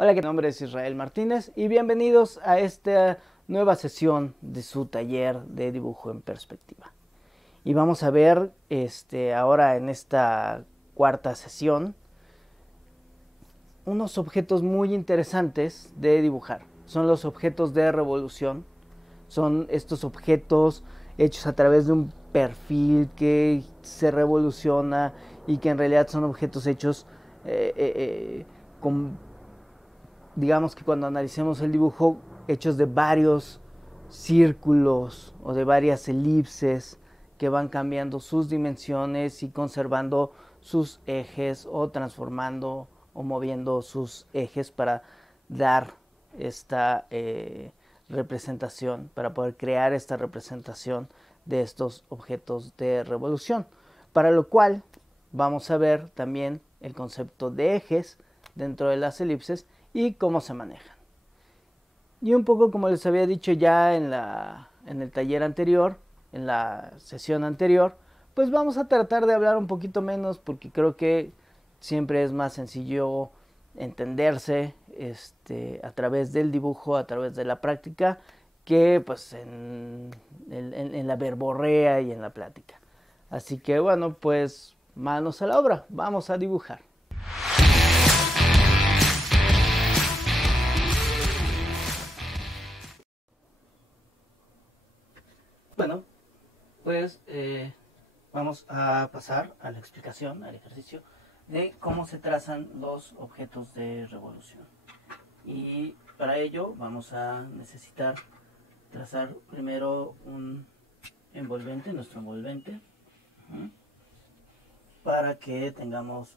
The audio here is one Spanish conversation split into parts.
Hola, mi nombre es Israel Martínez y bienvenidos a esta nueva sesión de su taller de dibujo en perspectiva. Y vamos a ver ahora en esta cuarta sesión unos objetos muy interesantes de dibujar. Son los objetos de revolución. Son estos objetos hechos a través de un perfil que se revoluciona y que en realidad son objetos hechos con, digamos que cuando analicemos el dibujo, hechos de varios círculos o de varias elipses que van cambiando sus dimensiones y conservando sus ejes o transformando o moviendo sus ejes para dar esta representación, para poder crear esta representación de estos objetos de revolución. Para lo cual vamos a ver también el concepto de ejes dentro de las elipses y cómo se manejan. Y un poco como les había dicho ya en el taller anterior, en la sesión anterior, pues vamos a tratar de hablar un poquito menos porque creo que siempre es más sencillo entenderse a través del dibujo, a través de la práctica, que pues en la verborrea y en la plática. Así que bueno, pues manos a la obra, vamos a dibujar. Bueno, pues vamos a pasar a la explicación, al ejercicio de cómo se trazan los objetos de revolución. Y para ello vamos a necesitar trazar primero un envolvente, nuestro envolvente, para que tengamos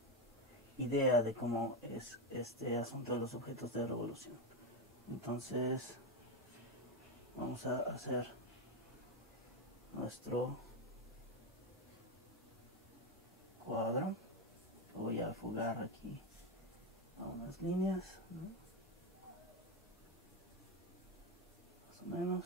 idea de cómo es este asunto de los objetos de revolución. Entonces vamos a hacer nuestro cuadro. Voy a fugar aquí a unas líneas, ¿no? Más o menos.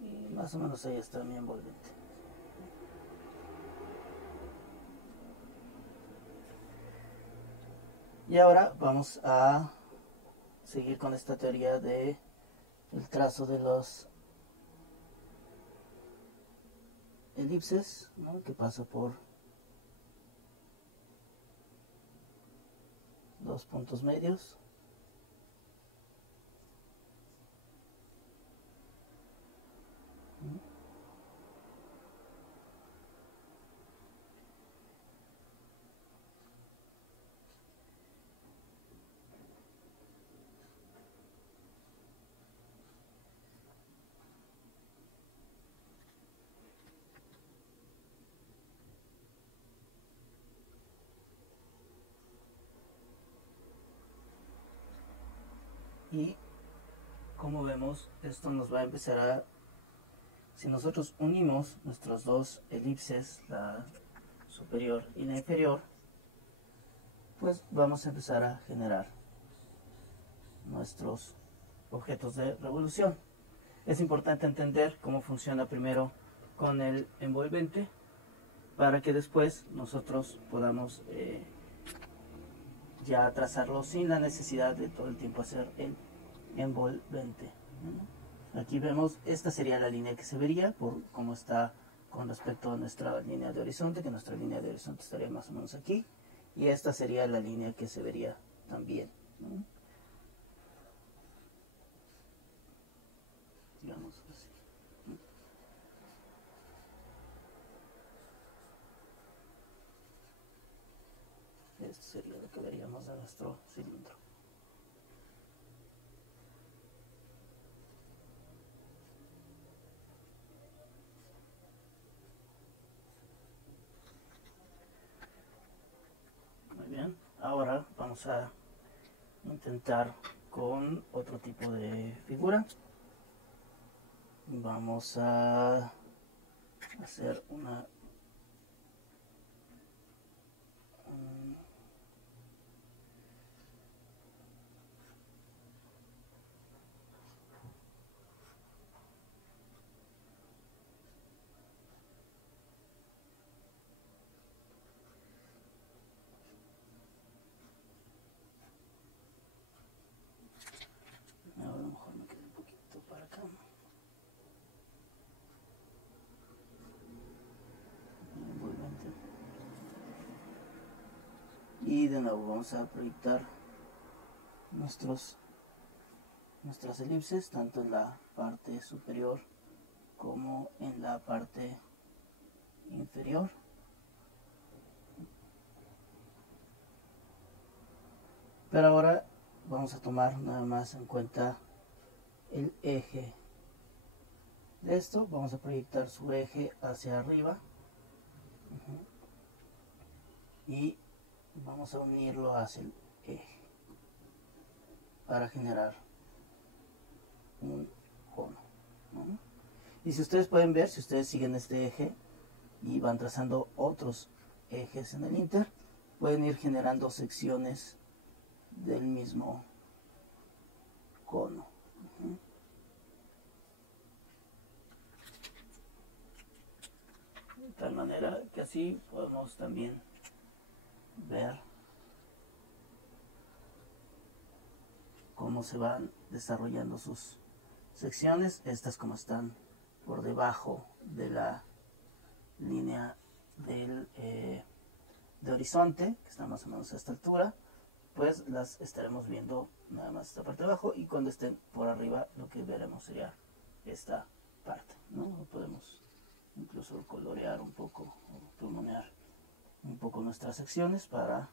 Y más o menos ahí está mi envolvente. Y ahora vamos a seguir con esta teoría de el trazo de los elipses, ¿no? Que pasa por dos puntos medios. Y como vemos, esto nos va a empezar a, si nosotros unimos nuestras dos elipses, la superior y la inferior, pues vamos a empezar a generar nuestros objetos de revolución. Es importante entender cómo funciona primero con el envolvente para que después nosotros podamos ya trazarlo sin la necesidad de todo el tiempo hacer el envolvente. Aquí vemos, esta sería la línea que se vería por cómo está con respecto a nuestra línea de horizonte, que nuestra línea de horizonte estaría más o menos aquí, y esta sería la línea que se vería también, ¿no? Digamos así. Esto sería lo que veríamos de nuestro cilindro. Muy bien, ahora vamos a intentar con otro tipo de figura. Vamos a hacer una a lo mejor me queda un poquito para acá. Envolvente. Y de nuevo vamos a proyectar nuestras elipses tanto en la parte superior como en la parte inferior. Pero ahora vamos a tomar nada más en cuenta el eje de esto. Vamos a proyectar su eje hacia arriba y vamos a unirlo hacia el eje para generar un cono, ¿no? Y si ustedes pueden ver, si ustedes siguen este eje y van trazando otros ejes en el Inter, pueden ir generando secciones del mismo cono. De tal manera que así podemos también ver cómo se van desarrollando sus secciones. Estas, como están por debajo de la línea de horizonte, que está más o menos a esta altura, pues las estaremos viendo nada más esta parte de abajo, y cuando estén por arriba lo que veremos sería esta parte, ¿no? Podemos incluso colorear un poco o plumonear un poco nuestras secciones para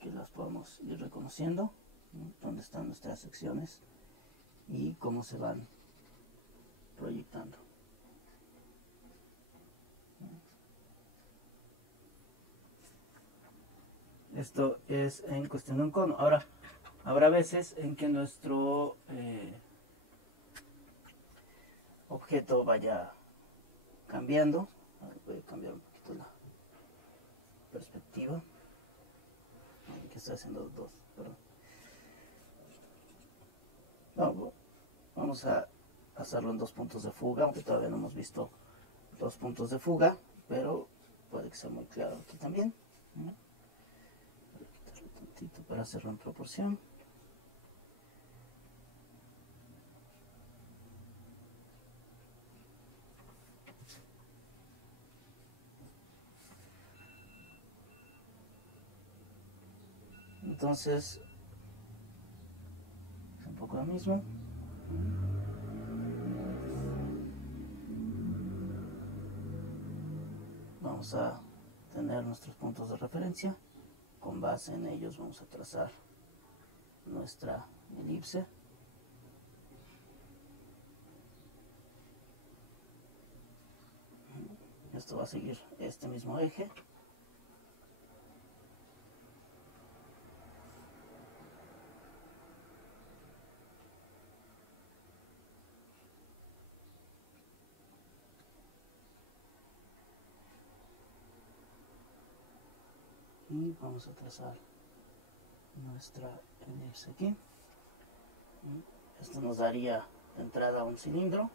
que las podamos ir reconociendo, ¿no? Dónde están nuestras secciones y cómo se van proyectando. Esto es en cuestión de un cono. Ahora, habrá veces en que nuestro objeto vaya cambiando. Voy a cambiar un poquito la perspectiva. Que estoy haciendo dos, perdón. No, vamos a hacerlo en 2 puntos de fuga, aunque todavía no hemos visto 2 puntos de fuga, pero puede que sea muy claro aquí también. Voy a quitarle tantito para hacerlo en proporción. Entonces, un poco lo mismo. Vamos a tener nuestros puntos de referencia. Con base en ellos vamos a trazar nuestra elipse. Esto va a seguir este mismo eje. Y vamos a trazar nuestra elipse aquí. Esto nos daría de entrada un cilindro.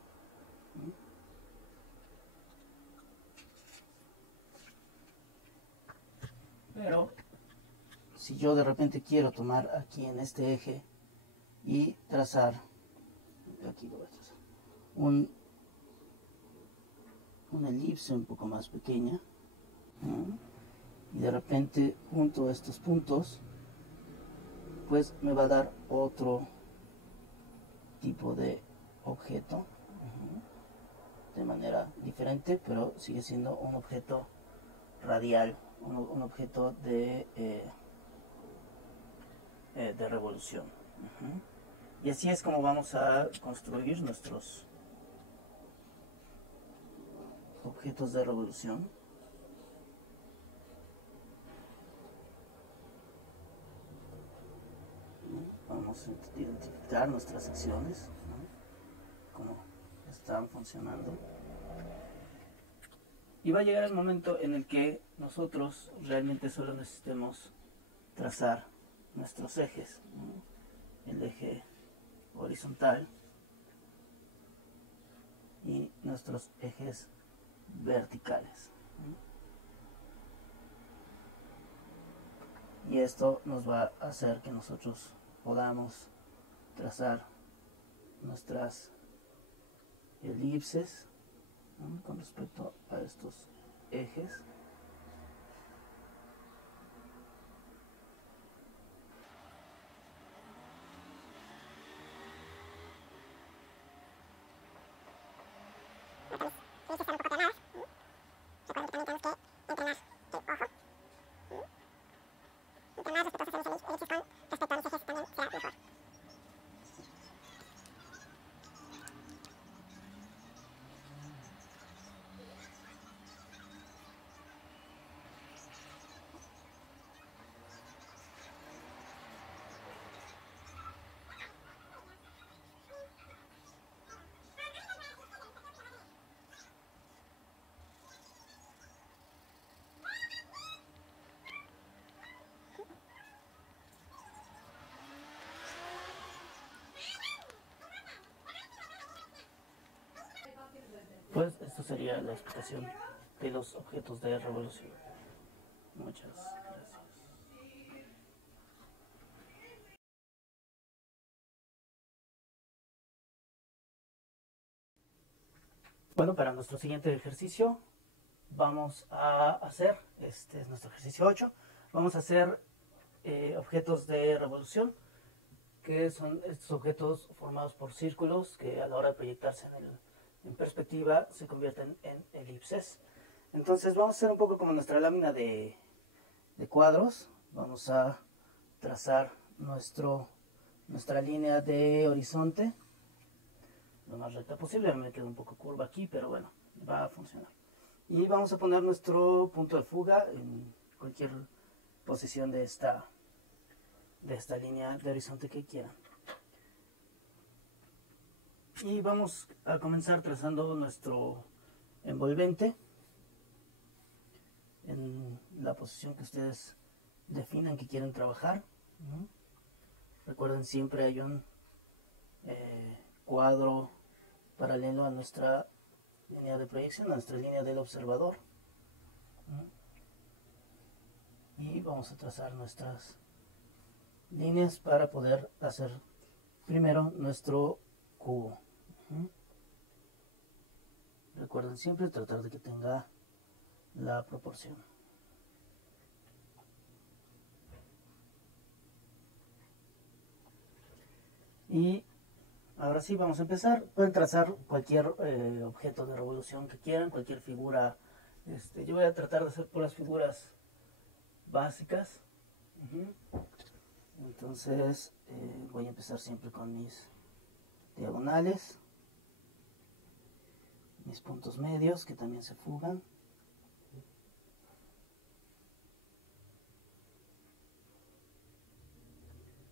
Pero si yo de repente quiero tomar aquí en este eje y trazar, aquí lo voy a trazar, una elipse un poco más pequeña, y de repente junto a estos puntos, pues me va a dar otro tipo de objeto, de manera diferente, pero sigue siendo un objeto radial, un objeto de revolución. Y así es como vamos a construir nuestros objetos de revolución. vamos a identificar nuestras secciones, ¿no? Cómo están funcionando. Y va a llegar el momento en el que nosotros realmente solo necesitemos trazar nuestros ejes, ¿no? El eje horizontal y nuestros ejes verticales, ¿no? Y esto nos va a hacer que nosotros podamos trazar nuestras elipses, ¿no? Con respecto a estos ejes. Pues esto sería la explicación de los objetos de revolución. Muchas gracias. Bueno, para nuestro siguiente ejercicio vamos a hacer, este es nuestro ejercicio 8, vamos a hacer objetos de revolución, que son estos objetos formados por círculos que a la hora de proyectarse en perspectiva se convierten en elipses. Entonces vamos a hacer un poco como nuestra lámina de cuadros. Vamos a trazar nuestra línea de horizonte lo más recta posible. Me queda un poco curva aquí, pero bueno, va a funcionar. Y vamos a poner nuestro punto de fuga en cualquier posición de esta línea de horizonte que quieran. Y vamos a comenzar trazando nuestro envolvente en la posición que ustedes definan que quieren trabajar. Recuerden, siempre hay un cuadro paralelo a nuestra línea de proyección, a nuestra línea del observador. Y vamos a trazar nuestras líneas para poder hacer primero nuestro cubo. Recuerden siempre tratar de que tenga la proporción. Y ahora sí vamos a empezar. Pueden trazar cualquier objeto de revolución que quieran, cualquier figura. Yo voy a tratar de hacer puras figuras básicas. Entonces voy a empezar siempre con mis diagonales, mis puntos medios que también se fugan.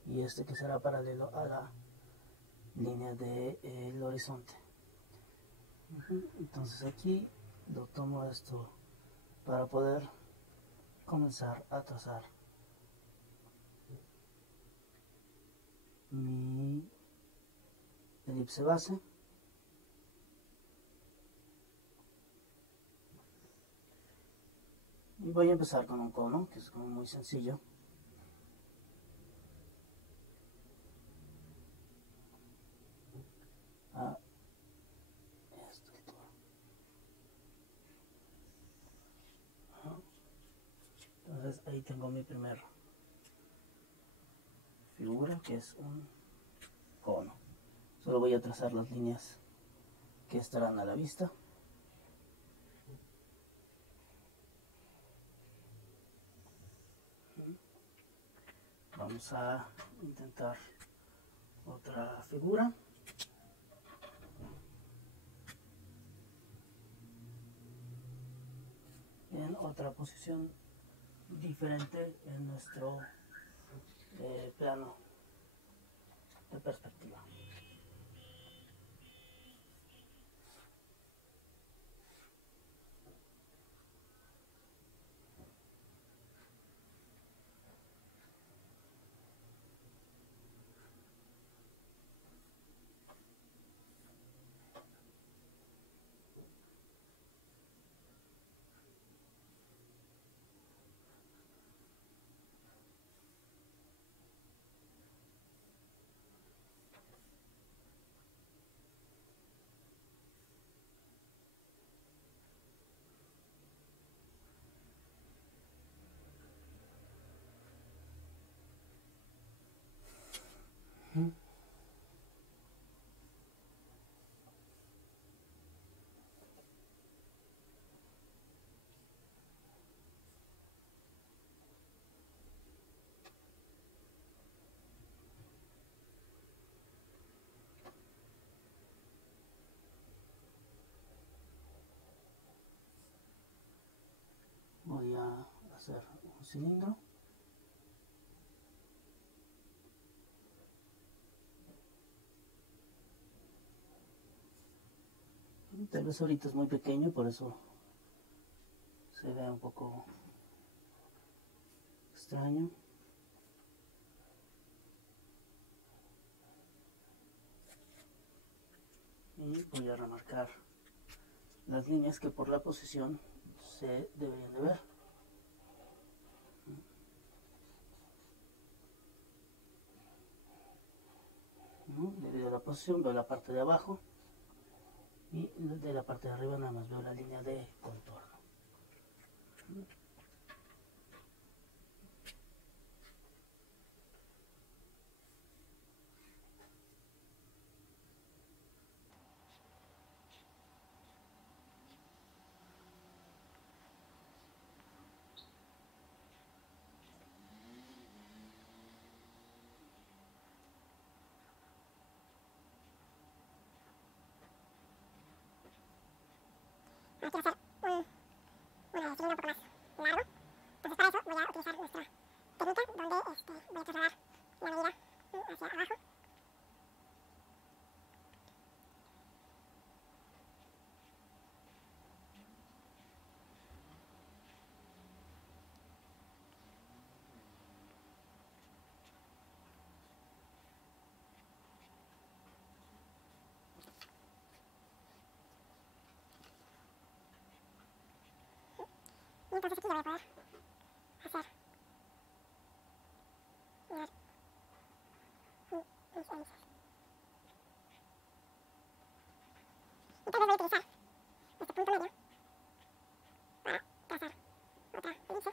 Y este que será paralelo a la línea del horizonte. Entonces aquí lo tomo esto para poder comenzar a trazar mi elipse base. Y voy a empezar con un cono, que es como muy sencillo. Entonces ahí tengo mi primera figura, que es un cono. Solo voy a trazar las líneas que estarán a la vista. Vamos a intentar otra figura. En otra posición diferente en nuestro plano Voy a hacer un cilindro. Tal vez ahorita es muy pequeño, por eso se ve un poco extraño. Y voy a remarcar las líneas que por la posición se deberían de ver. Debido a la posición veo la parte de abajo y de la parte de arriba nada más veo la línea de contorno. Quiero hacer un cilindro un poco más largo. Entonces para eso voy a utilizar nuestra técnica donde voy a trasladar la medida hacia abajo. Y entonces aquí ya voy a poder hacer mis hélices. Y tal vez voy a utilizar este punto medio para trazar otra elipse.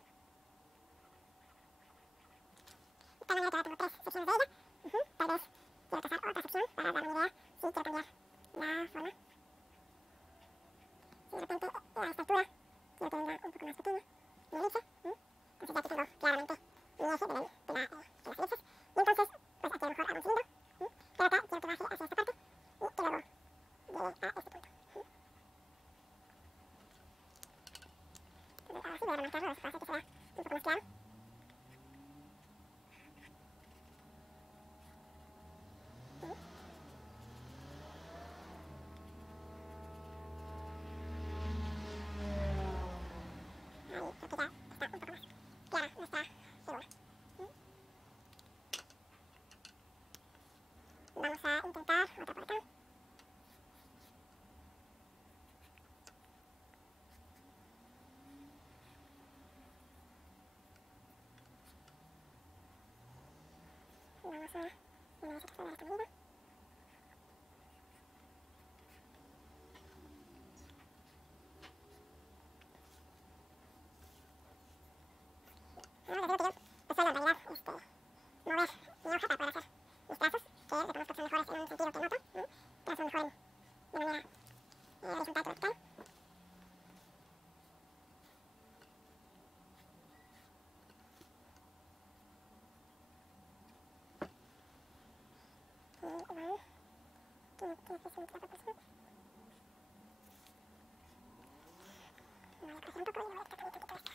De tal manera que ahora tengo tres secciones de ella. Tal vez quiero trazar otra sección para darme una idea si quiero cambiar la forma. Si de repente a esta altura quiero que venga un poco más pequeño mi elipse. Entonces ya aquí tengo claramente mi eje de las elipses. Y entonces, pues aquí a lo mejor hago un cilindro. Pero acá quiero que baje hacia esta parte y que luego llegue a este punto. Entonces ahora sí voy a remarcarlo para hacer que sea un poco más claro. Ahí creo que ya está un poco más clara nuestra figura. Vamos a intentar otra por acá. Vamos a una sección de esta medida. Ahora creo que yo pues suelo en realidad mover mi hoja para poder hacer mis trazos, que reconozco que son mejores en un sentido que en otro, trazo mejor de manera horizontal que vertical. Y igual, tiene que ser la proporción. Voy a crecer un poco y lo voy a quitar un poquito de esta.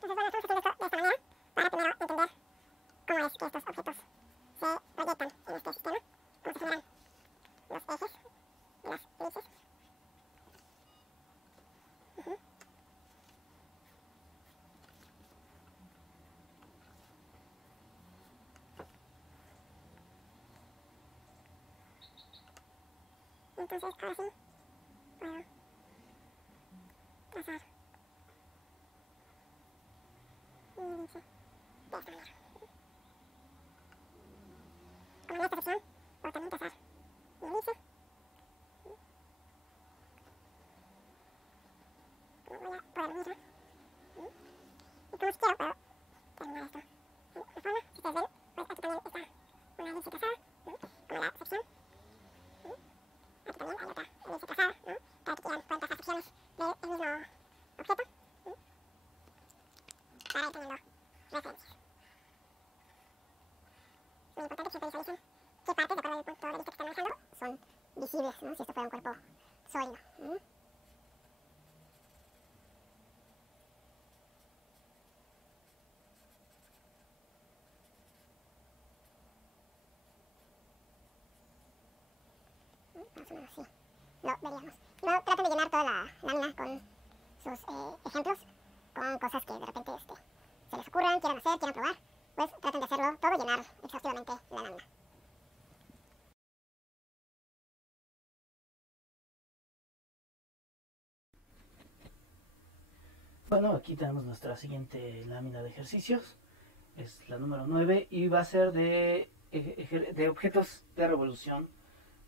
Entonces, bueno, estamos haciendo esto de esta manera para primero entender cómo es que estos objetos se proyectan en este sistema, cómo se generan los ejes de las elipses. Entonces, ahora sí, puedo trazar mi elipse de esta manera. Como en esta sección, puedo también trazar mi elipse. Voy a poner misma. Y como si quiero, puedo terminar esto referencias. Muy importante que siempre visualicen qué partes, de acuerdo al punto de vista que están manejando, son visibles, ¿no? Si esto fuera un cuerpo sólido. Más o menos sí, lo veríamos. Y luego traten de llenar toda la lámina con sus ejemplos, con cosas que de repente se les ocurran, quieran hacer, quieran probar. Pues traten de hacerlo todo, llenar exhaustivamente la lámina. Bueno, aquí tenemos nuestra siguiente lámina de ejercicios. Es la número 9 y va a ser de objetos de revolución,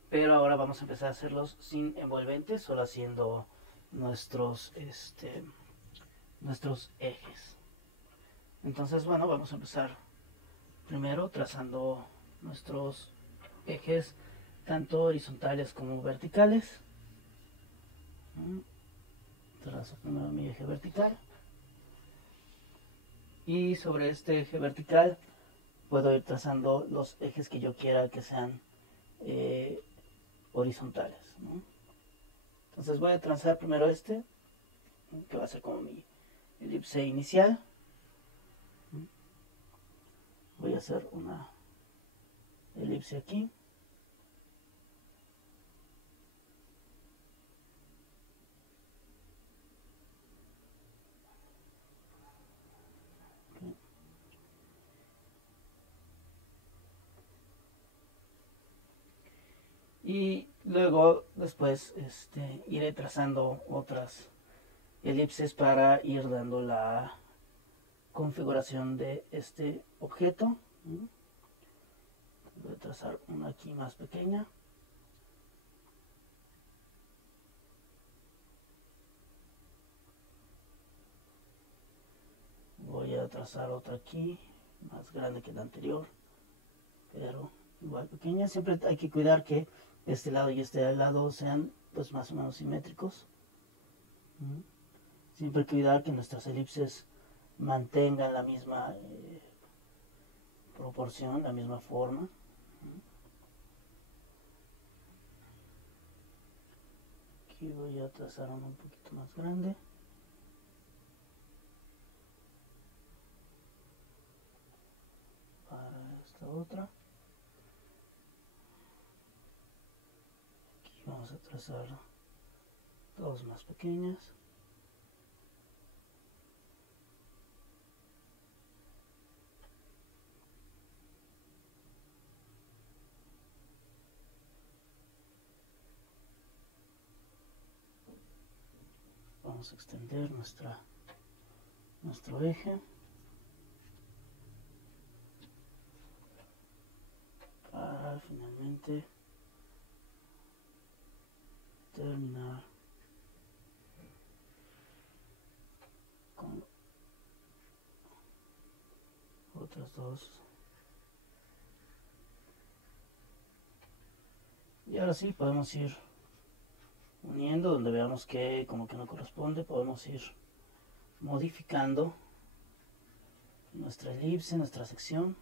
pero ahora vamos a empezar a hacerlos sin envolventes, solo haciendo nuestros ejes. Entonces, bueno, vamos a empezar primero trazando nuestros ejes tanto horizontales como verticales. Trazo primero mi eje vertical y sobre este eje vertical puedo ir trazando los ejes que yo quiera que sean horizontales, ¿no? Entonces voy a trazar primero este, que va a ser como mi elipse inicial. Voy a hacer una elipse aquí. Y luego después iré trazando otras elipses para ir dando la configuración de este objeto. Voy a trazar una aquí más pequeña. Voy a trazar otra aquí, más grande que la anterior, pero igual pequeña. Siempre hay que cuidar que este lado y este lado sean pues más o menos simétricos. Siempre hay que cuidar que nuestras elipses mantengan la misma proporción, la misma forma. Aquí voy a trazar uno un poquito más grande. Para esta otra. Aquí vamos a trazar dos más pequeñas. Vamos a extender nuestro eje para finalmente terminar con otras dos. Y ahora sí podemos ir uniendo donde veamos que como que no corresponde, podemos ir modificando nuestra elipse, nuestra sección.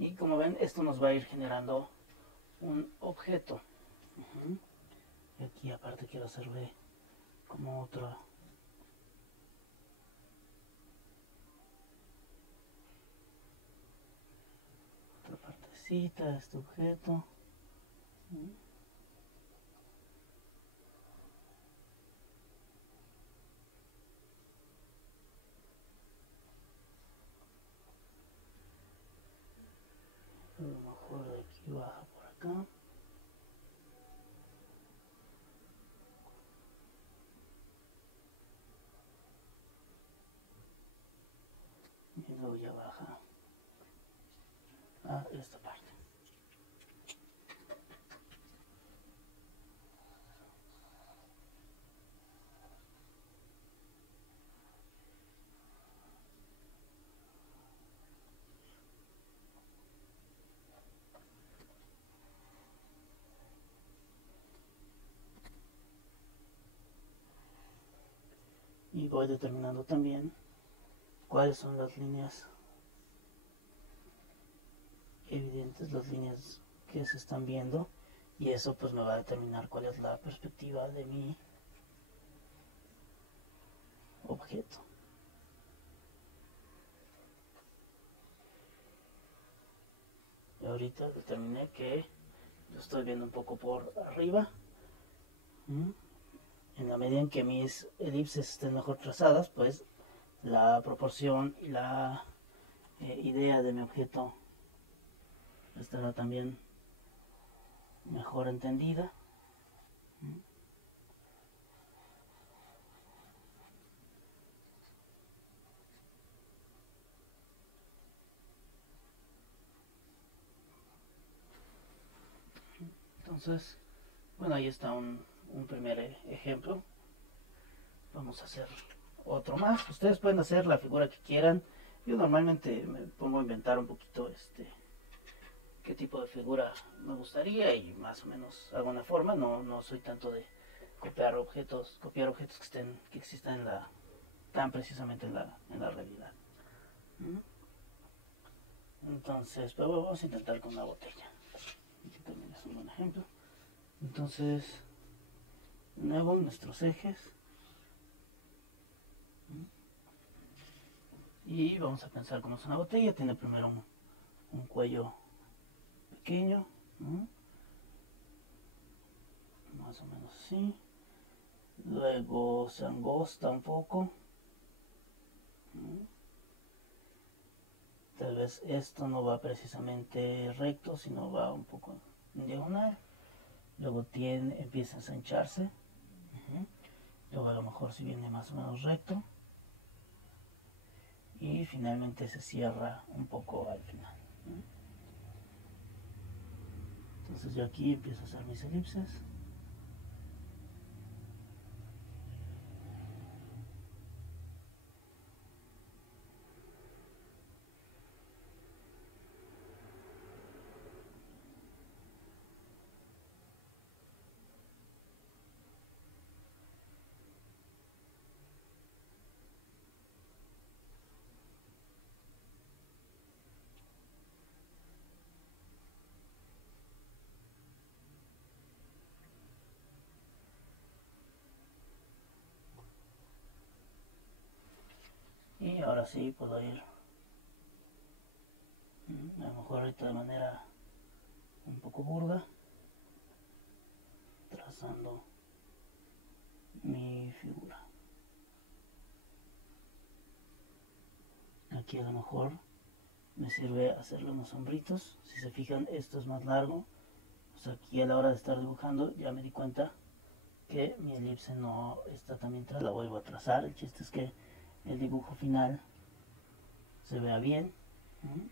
Y como ven, esto nos va a ir generando un objeto. Y aquí aparte quiero hacerle como otra partecita de este objeto. A lo mejor de aquí baja por acá. Y luego ya baja a esta parte. y voy determinando también cuáles son las líneas evidentes, las líneas que se están viendo, y eso pues me va a determinar cuál es la perspectiva de mi objeto. Y ahorita determiné que lo estoy viendo un poco por arriba. En la medida en que mis elipses estén mejor trazadas, pues la proporción y la idea de mi objeto estará también mejor entendida. Entonces, bueno, ahí está un primer ejemplo. Vamos a hacer otro más. Ustedes pueden hacer la figura que quieran. Yo normalmente me pongo a inventar un poquito qué tipo de figura me gustaría y más o menos hago una forma. No soy tanto de copiar objetos que existan tan precisamente en la realidad. Entonces, pues vamos a intentar con una botella. Aquí también es un buen ejemplo. Entonces, de nuevo nuestros ejes. Y vamos a pensar cómo es una botella. Tiene primero un cuello pequeño, ¿no? Más o menos así. Luego se angosta un poco. Tal vez esto no va precisamente recto, sino va un poco en diagonal. Luego empieza a ensancharse. Luego a lo mejor si viene más o menos recto. Y finalmente se cierra un poco al final. Entonces yo aquí empiezo a hacer mis elipses. Y ahora sí puedo ir, a lo mejor ahorita de manera un poco burda, trazando mi figura. Aquí a lo mejor me sirve hacerle unos sombritos. Si se fijan, esto es más largo. O sea, aquí a la hora de estar dibujando ya me di cuenta que mi elipse no está tan bien trazada. La vuelvo a trazar. El chiste es que el dibujo final se vea bien,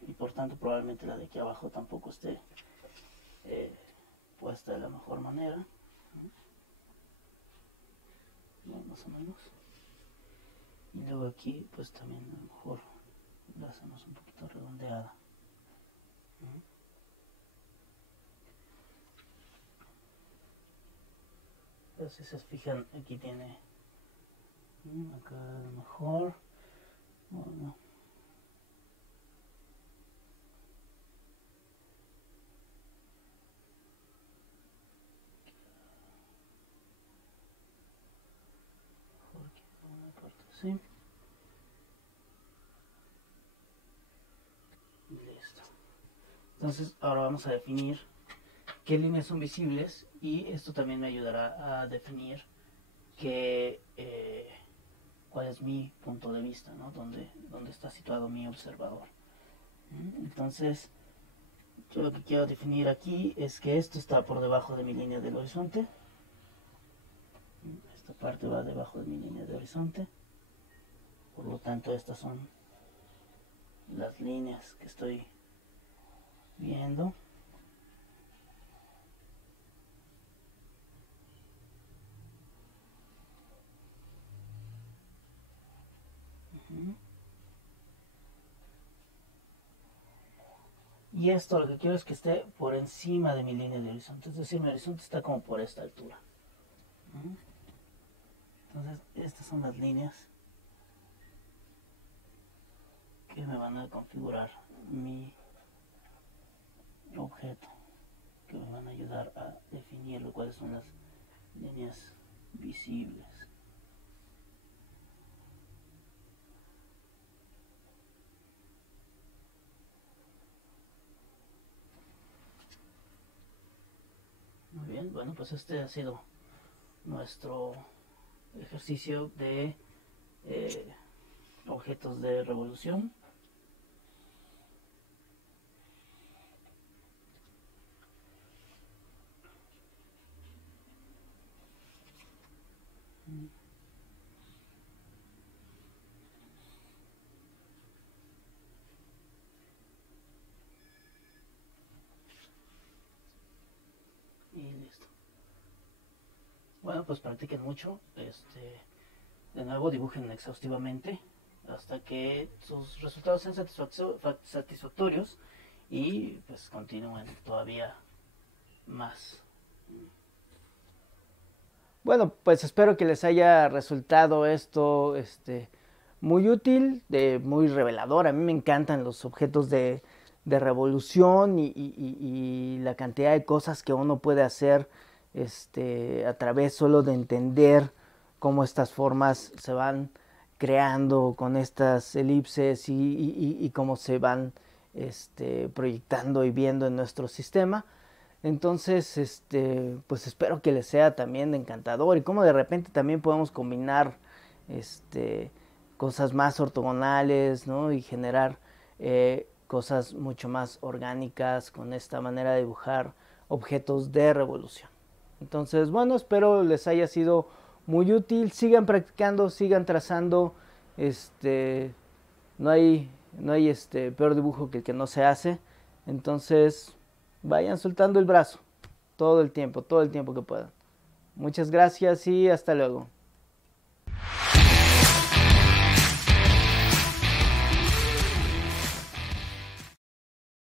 y por tanto probablemente la de aquí abajo tampoco esté puesta de la mejor manera. Más o menos. Y luego aquí pues también a lo mejor la hacemos un poquito redondeada. Pero si se fijan, aquí tiene acá a lo mejor, bueno, aquí por una parte así. Listo. Entonces ahora vamos a definir qué líneas son visibles, y esto también me ayudará a definir cuál es mi punto de vista, ¿no? Dónde está situado mi observador. Entonces, yo lo que quiero definir aquí es que esto está por debajo de mi línea del horizonte. Esta parte va debajo de mi línea de horizonte. Por lo tanto, estas son las líneas que estoy viendo. Y esto lo que quiero es que esté por encima de mi línea de horizonte. Es decir, mi horizonte está como por esta altura. Entonces, estas son las líneas que me van a configurar mi objeto, que me van a ayudar a definir cuáles son las líneas visibles. Muy bien, bueno, pues este ha sido nuestro ejercicio de objetos de revolución. Y listo. Bueno, pues practiquen mucho. De nuevo dibujen exhaustivamente hasta que sus resultados sean satisfactorios y pues continúen todavía más. Bueno, pues espero que les haya resultado esto muy útil, muy revelador. A mí me encantan los objetos de revolución y la cantidad de cosas que uno puede hacer a través solo de entender cómo estas formas se van creando con estas elipses y cómo se van proyectando y viendo en nuestro sistema. Entonces, pues espero que les sea también encantador y cómo de repente también podemos combinar cosas más ortogonales, ¿no? Y generar cosas mucho más orgánicas con esta manera de dibujar objetos de revolución. Entonces, bueno, espero les haya sido muy útil. Sigan practicando, sigan trazando. No hay peor dibujo que el que no se hace. Entonces, vayan soltando el brazo todo el tiempo que puedan. Muchas gracias y hasta luego.